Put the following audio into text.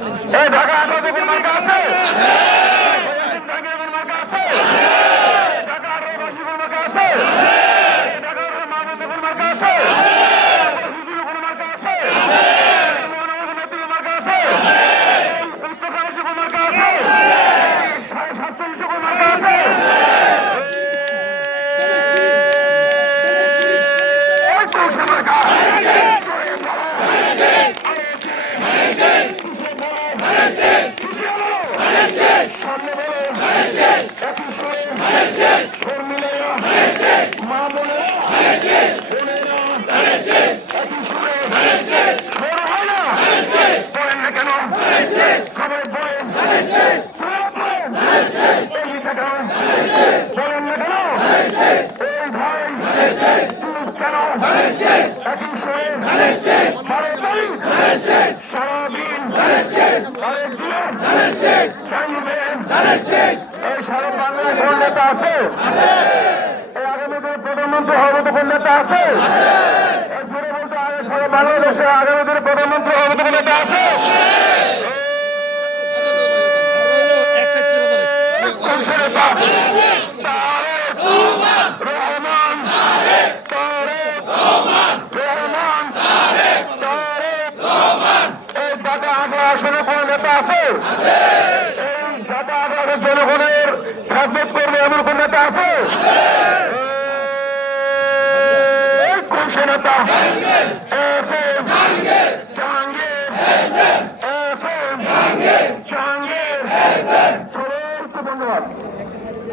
এই ঢাকা 11 কোন মার্কা আছে? জাহাঙ্গীরের মার্কা আছে? ঢাকা 11 কোন মার্কা আছে? ঢাকা মাহমুদ কোন মার্কা আছে? হুজুর কোন মার্কা আছে? মনোনয়ন মার্কা আছে? উত্তর কালেশ্বর কোন মার্কা আছে? 47 কোন মার্কা আছে? প্রধানমন্ত্রী হবে তো কোন নেতা আছে? বলতে সারা বাংলাদেশে আগামী দিনে প্রধানমন্ত্রী হবে তো কোন নেতা আছে? আসনে কোন নেতা আছে? এই ঢাকা 11 জনগণের খেদমত করবে এমন কোন নেতা আছে? কোন নেতা?